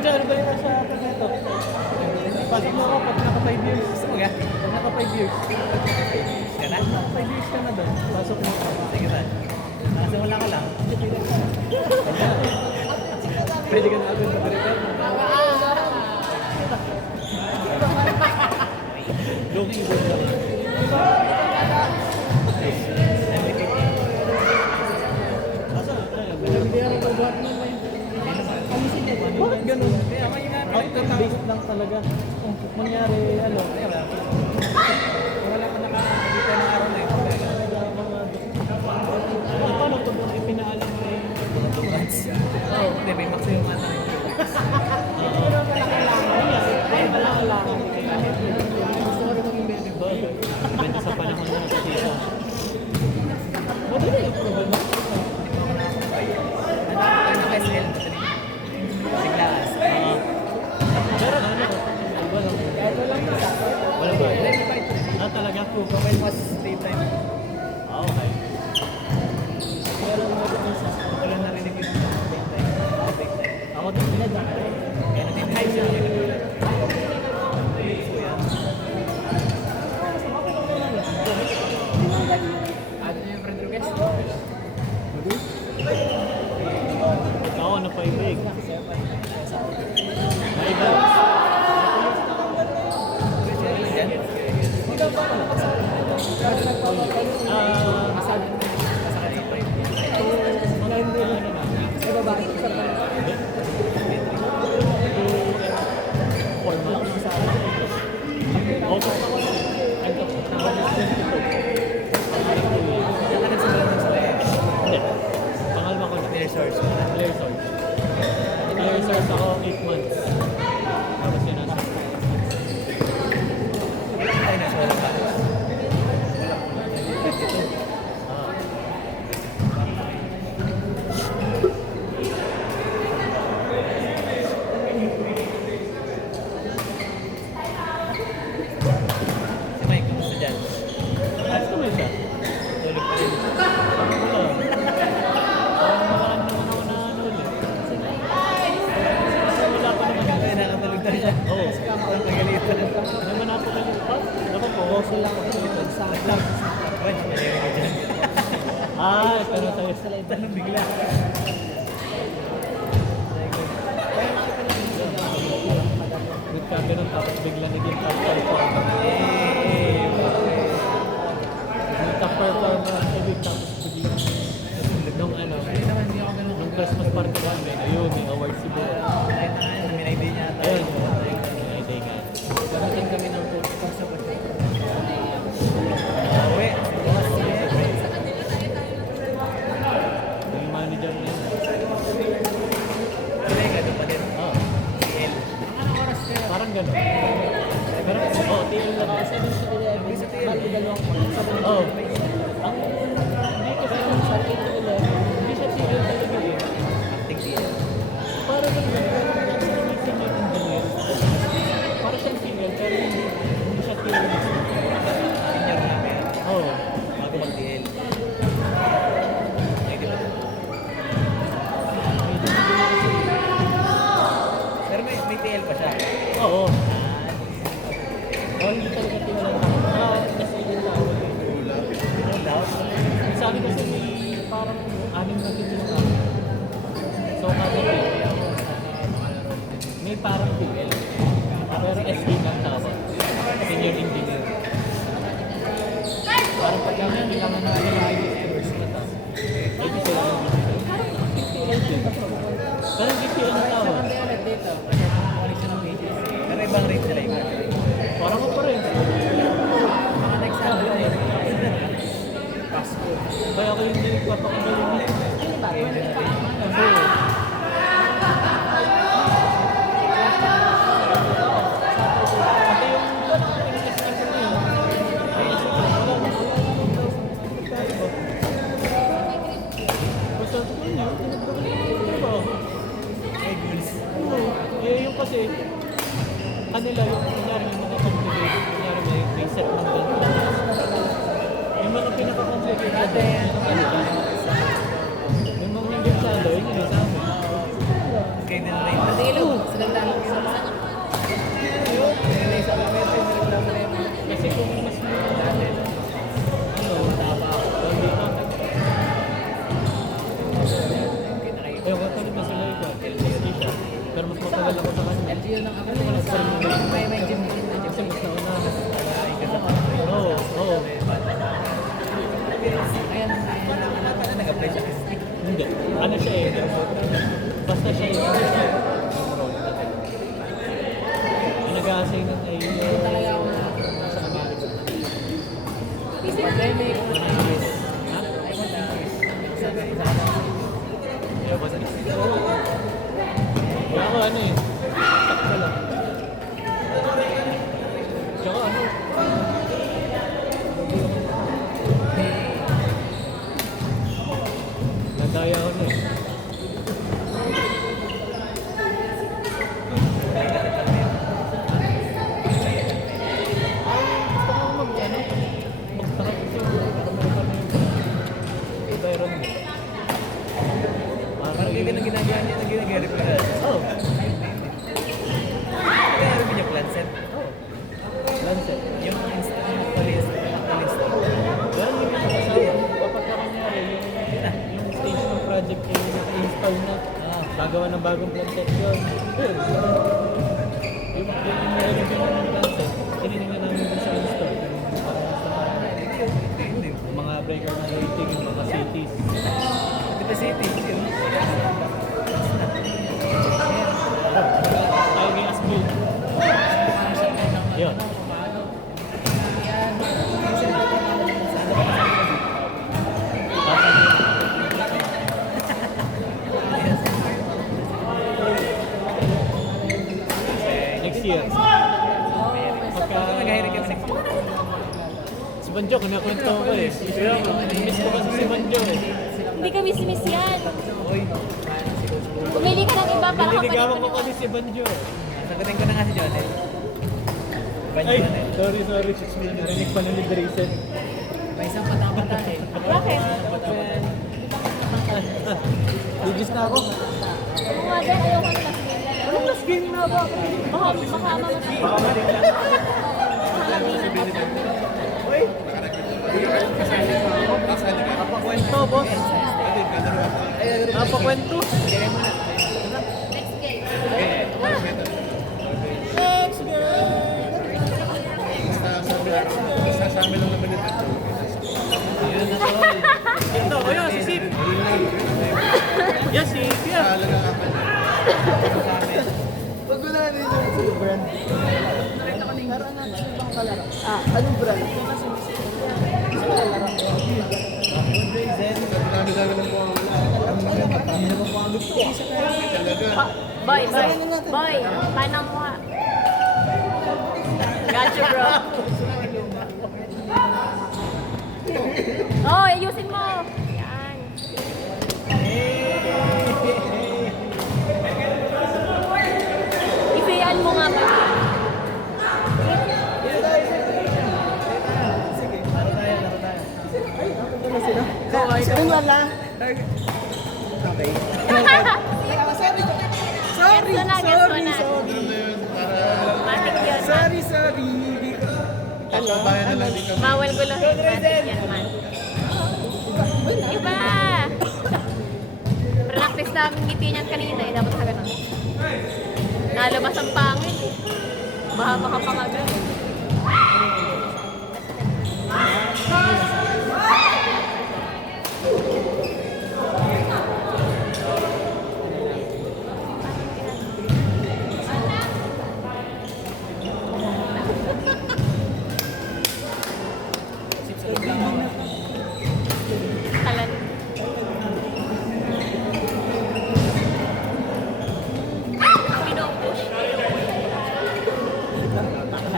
Diyan, ano ba yung nasa ito? Pasok mo ako pag naka 5 years. Gusto mo nga? Pag naka 5 years. Ka na? Naka 5 years ka na doon. Pasok mo. Sige ba? Nakasimula ka lang. Pwede ka na agad mag-repair. Looking good lang. Bakit ganun? Outcome-based lang talaga. Kung mangyari, ano, Wala pa nakakita ng araw na yun. paano ito kung ipinaalam mo eh? Oo, hindi, may maximum ano. Ay, wala kailangan. Gusto ko rin maging baby boy. Depende sa panahon na sa season. Madali yung problema. SL, biglaan. Pero ano, kahit walang isa. Walang ba? Talaga po. When was daytime? Okay. Pero walang isa. Wala narinig yung daytime. Ako din pinadaan. Kaya natin siya. Ano yung friend request? Ako na pa ibig. Maibig. Ako 8 months. Tapos yun nasa. Ay, nasa pa. Si Mike, kumusta dyan? Ayos naman siya. Tulog pa rin. Wala. Parang malaan naman ako na ano ulit. Kasi wala pa naman. Ay, nakatulog na siya. Oo. Parang nagalitan. Naman ako kalipat. Dapat po. Boso lang ako tulog sa akin. Well, malaya ka dyan. Ah, tanong tayo. Tanong bigla. Good ka ganun tapos bigla naging top performer. Top performer every tapos bigla. Nung ano, Ay, naman, hindi ako ganun. nung Christmas party namin, ayun, may award si Bo. Ay, may idea niya ata. Ayun, may day nga. Gamitin kami ng coach pa sa pati. Uwi. Yung manager na yun. Uwi ka, doon pa din. Ah, TL. parang gano'n. Pero, oh, TL lang ako. Hindi sa TL. Oh. Ang hindi kasi yung sa TL, hindi siya TL talaga eh. Acting TL. Parang senior engineer. Parang siyang senior, pero hindi siya TL. Senior namin. Oh. Bago mag-TL. Ay, di ba? Pero may TL pa siya. Oo. Oh, hindi talaga TL lang. Kasi yun lang. Ano daw? Sa akin kasi may parang 6 na TL lang. So, kada TL, may parang TL. Pero SE lang tawag. Senior engineer. Parang pag kailangan na first na tawag. Ay, gusto lang yung parang DPL na tawag. Pero ibang rate nila yung Parang ko pa rin. mga next ano eh. Pasko. Kaya ako hindi nagpapakagaling nito. Kasi, pati yung pinakasinan ko na yun, ay isa ko, wala na. Basta ko niya, pinagpapagaling ko. Ay, goals. Oo. Eh, yung kasi, kanila yung kunyari yung mga complicated, kunyari may set ng ganito. Yung mga pinaka-complicated, Dati, kanila. Yung mga hindi sa alo, yun yung sa amin. kayo din rate. Pati ilog. Silang Ewan na. Kaya ako ano eh. Sakto lang. Tsaka ano. Nadaya ako na eh. Gusto ko mag-ano. Magtakap kasi. Byron. Parang hindi ka nang ginagawa niya, nang ginagawa pa na. Oh. Kaya rin niya plan set. Oh. Lancet. Yung polyester. Yan yung kasama. Kapag nangyari, yung stage ng project ay naka-install na. Gagawa ng bagong planset yun. Yun. Yung meron ng planset, tinignan namin dun sa install. Yung mga breaker na rating, yung mga cities. Kita city. Tayo kay Asbil. Yun. Next year. Pagka nag-hiring kami next year. Si Banjo, kinakwento ko eh. Miss ko kasi si Banjo eh. Hindi ka miss-miss yan. Oy. Pumili ka ng iba para Nililigawan ko kapalitan kasi si Banjo eh. Sagutin ko na nga si Jonel. Ay, sorry. Narinig pa na ni Drayson. May isang patapata eh. Bakit? Ligis na ako. Oo nga din, ayaw ko na last game. Anong last game na ba? Baka mamatay. Baka maligla. Uy! Napakwento, boss. Napakwento. Next game. Ito, ayun, si Sip. Yes, si Pia. Pag wala rin yung brand. Parang ano siya bang kalaro? Anong brand? Boy, paano mo ha? Gotcha, bro. Oh, ayusin mo. Yan. Ipian mo nga ba? Kung wala. Okay. Sorry, Gets na. sorry. Matik yun. Sorry, sorry. Hindi ko. Bawal guluhin. Matik yan, man. Iba! Practice namin ngiti niyan kanina eh. Dapat ka ganun. Nalabas ang pangit eh. Mahaba ka pa nga ganun. Kalan. Pinupush.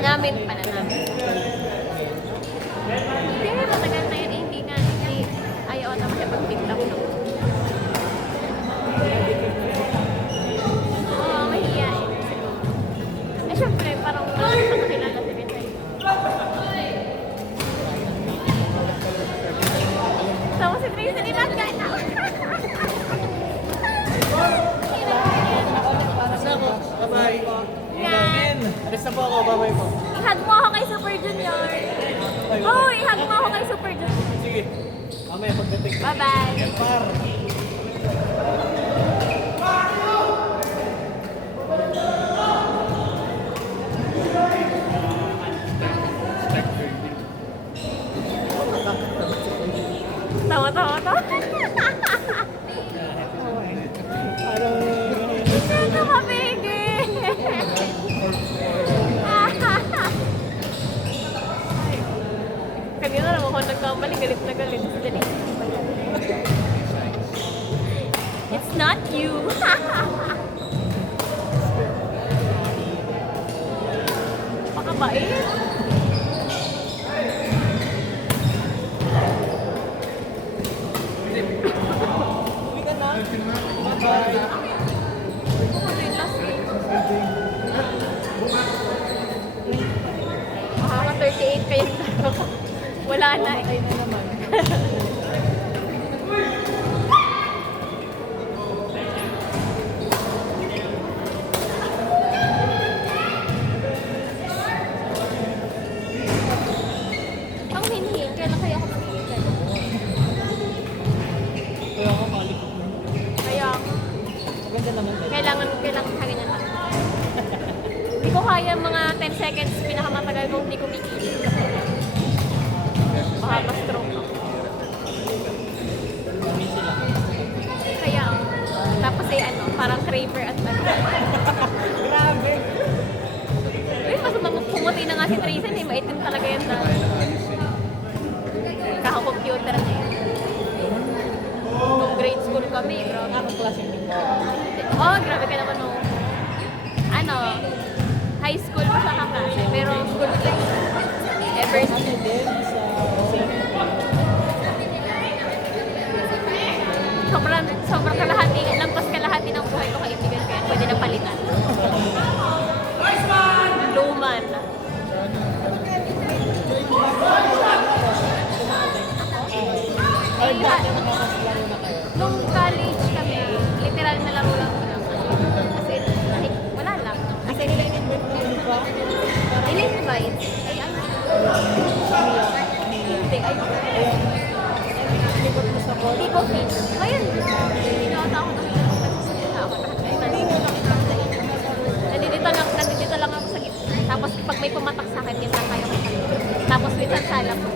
Namin pala namin. Hindi, matagal na yun. Hindi nga, hindi. Ayaw na siya pag-pick up. Oo, mahihiyain. Eh, syempre, parang wala sa kakilala si Vincent. Tapos si Tracy, nilagay na. Bye-bye. Yan. Alis na po ako, bye-bye po. Ihag mo ako kay Super Junior. Oh, ihag mo ako kay Super Junior. Sige. Mamaya pagdating. Bye-bye. Par. Tawa-tawa to. Saan ka mapigil? Kanina naman ako nagkamali, galit na galit. It's not you. Pakabait. Uwi ka na. Bye-bye. Makaka-38 kayo. Wala na eh. Ay na naman. Ang hinhin, kailan kaya ako mag-iigan? Kaya ako malikot mo. Kaya Maganda naman ba? kailangan ka ganyan lang. Hindi ko kaya mga 10 seconds pinakamatagal kung hindi ko pipili. Baka ma-stroke ako. Kami sila. Kaya, tapos ay ano, parang craver at ano. Grabe! Uy, mas pumuti na nga si Trayson eh. Maitim talaga yan na. Kaka-computer na yun. Nung grade school kami, bro. Ako klaseng mo. Oh, grabe ka naman oh. Ano, high school ko siya kaklase, pero school ko ever Ano din sa sobrang kalahati, lampas kalahati ng buhay ko kaibigan ko yan, pwede na palitan. Luman. Ay, bakit nakakaslaro na kayo? Nung college kami, literal na laro lang ko lang. Kasi, wala lang. Kasi nila in-invite mo yun pa? In-invite. Ay, ano? Hindi, ay, Likot mo sa court? hindi ko fit. Ngayon, hindi na ako nagsasalita ako. Nandito lang ako sa gitna. Tapos pag may pumatak sa akin, yun lang kayo kayo. Tapos minsan salap ko.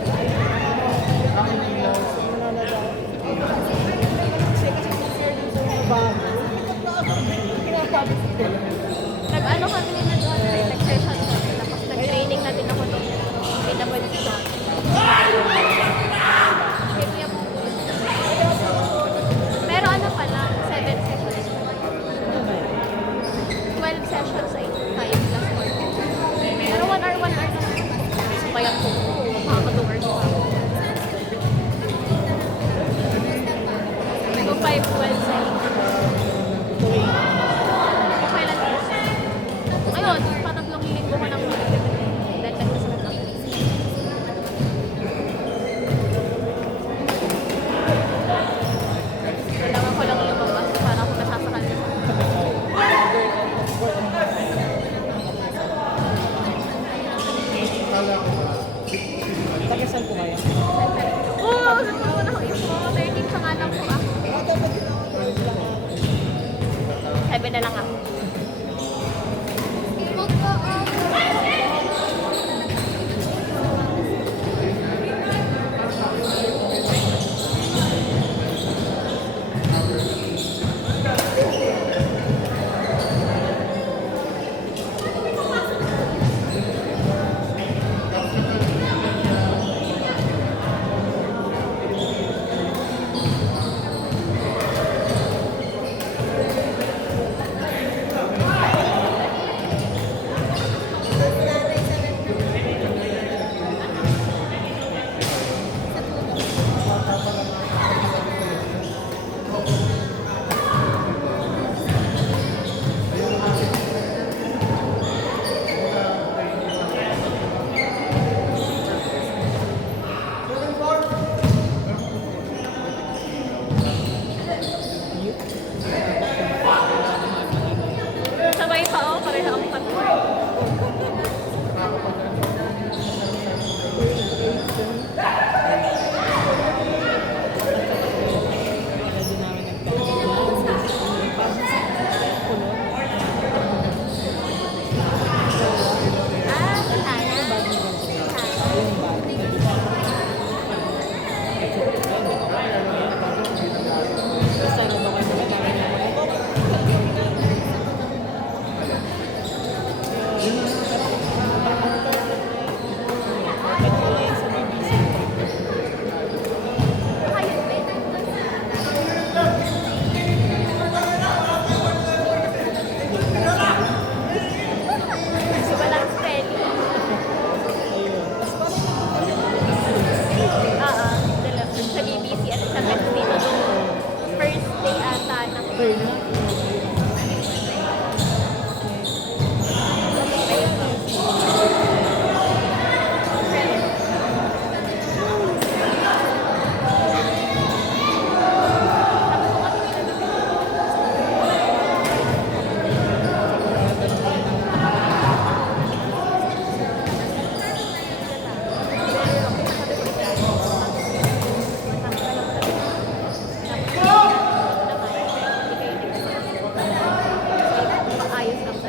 Nag-ano kami na doon, nag-session kami. Tapos nag-training na din ako doon. PWC doon. Kaya kuya po. Pero ano pala, 7 sessions. 12 sessions ay 5 plus 4. Pero 1 hour naman. So kaya po, makaka 2 hours pa. So 5, 12 sa okay lang po. Ayun, patatlong linggo ko lang dalag na sa mga. Kailangan ko lang lumabas para ako nasasakal na. Tagisan ko kaya? Oo, sabi ko na ako ito. 13 sa nga lang po ah. 7 na lang ako. Sabay pa oh, pareha ang pag-work. Medyo namin nagkakaroon. Ah, sana. Basta na ba kayo namin namin ako? Ayun, Serena. Ayos lang sa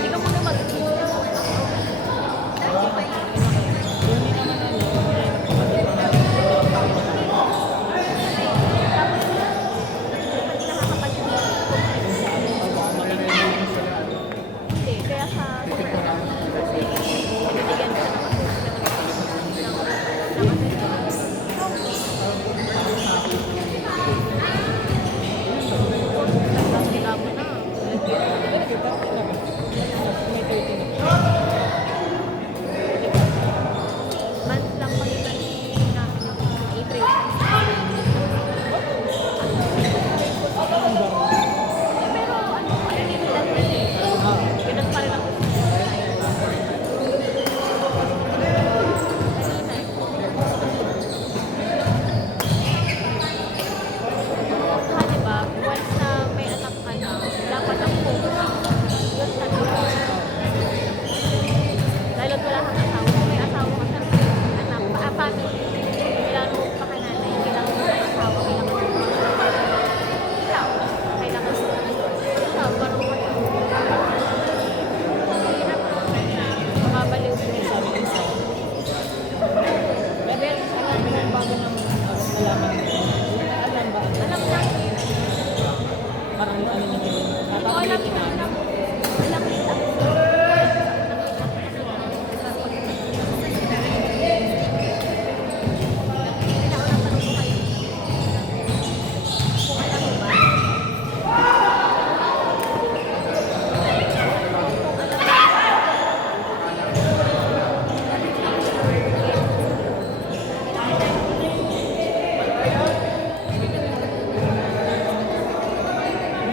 ikaw muna mag-isip. Hindi, kaya sa binibigyan ko months lang pagitan namin ng April. Pero ano, limited din eh. Ganun pa rin ako. Ha, diba? Once na may anak ka na, dapat ang focus. Yun talaga. Lalo wala kang asawa. Kung may asawa ka sa anak, family. Kailangan mo pakananay. Kailangan mo ng asawa. Kailangan mo ikaw. Kailangan mo ikaw. Parang wala. Hirap. Mababaliw mo. Sabi ng isa. Pero alam mo yung bago ng nalaman mo. Alam ba? Alam natin. Parang ano na yun. Oo, alam Napapalitin natin. namin. Alam kita.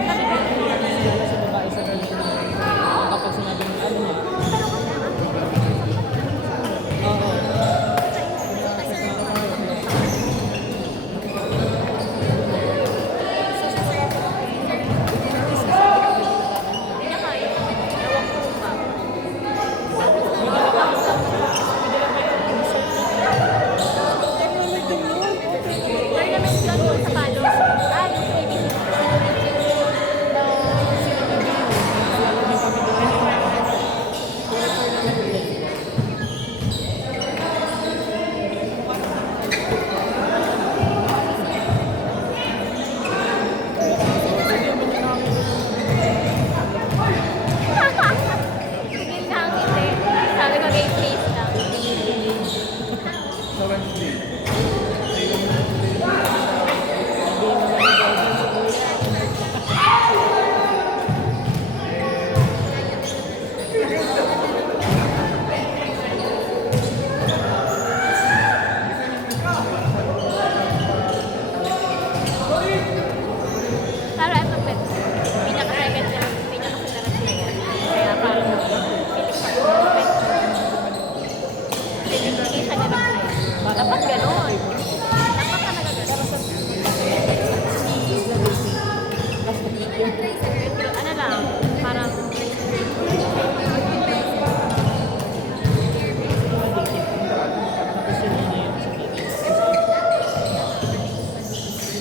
Sa babae sa kanila. Kapag sinabi mo, ano na? Oo. Hindi niya kaya. Ewan ko ba. Tournament yun yung sa Palos. Yung ABC. Sige lang, hindi. Sabi ko, game please lang. Pero ito, pet. Pinaka-second na lang. Pinaka-second player. Kaya parang feeling pa ko pet. Hindi siya na lang player. Dapat gano'n. Dapat talaga gano'n. Pero ano lang, parang Tapos yun na yun sa TV.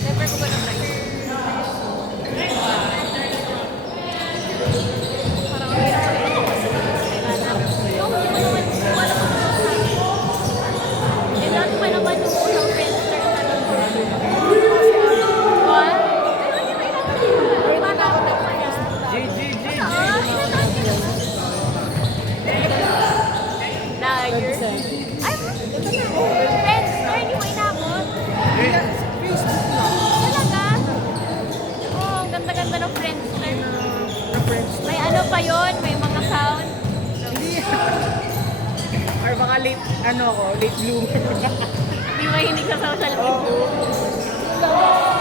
never ko ba na-try. Parang ang hirap ko ito kasi kailangan. Yung hindi mo naman, wala ko naman. Eh, dati pa naman yung unang friendster na lang. What? Ano yung kailangan nyo? Ay, bata ako na kaya. Ilan taon ka naman? Liar. Ay, friendster, di mo inabot. Facebook na. Talaga? Oo, ang ganda-ganda ng Friendster. May ano pa yon, may mga sound. Or baka late, ano ko, late bloomer. Di mahinig sa social media. Oo.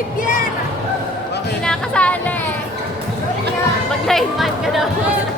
Si Pierre! Hindi nakasali. Mag-9 man ka daw.